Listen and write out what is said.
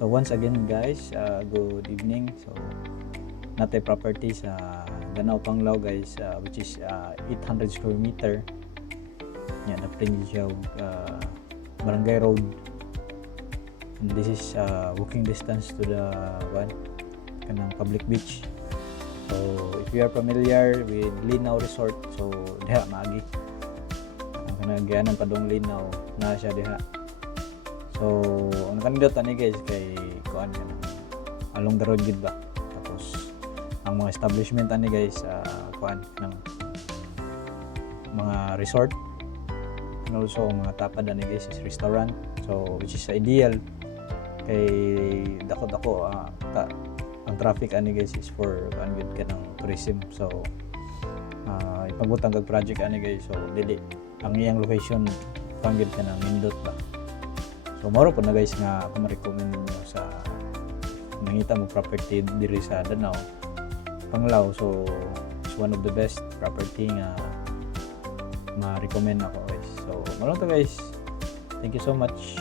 So once again guys, good evening. So natay property sa Danao Panglao guys, which is 800 square meter. Yan, napring siya Barangay Road. And this is walking distance to the kanang public beach. So if you are familiar with Linaw Resort, so diha maagi. Kanang gianan padong Linaw na siya diha. So ang kanindot ani guys kay kuan kanang along the road gid ba. Tapos ang mga establishment ani guys kuan ng mga resort, and also mga tapad ani guys is restaurant. So which is ideal kay dako ang traffic ani guys is for kuan gid kanang tourism. So ipabutang kag project ani guys, so dili ang iyang location kuan gid kanang nindot ba. So moro po na guys nga ako ma-recommend ninyo sa nangita mo property diri sa Danao Panglao. So it's one of the best property nga ma-recommend ako guys. So maro to guys. Thank you so much.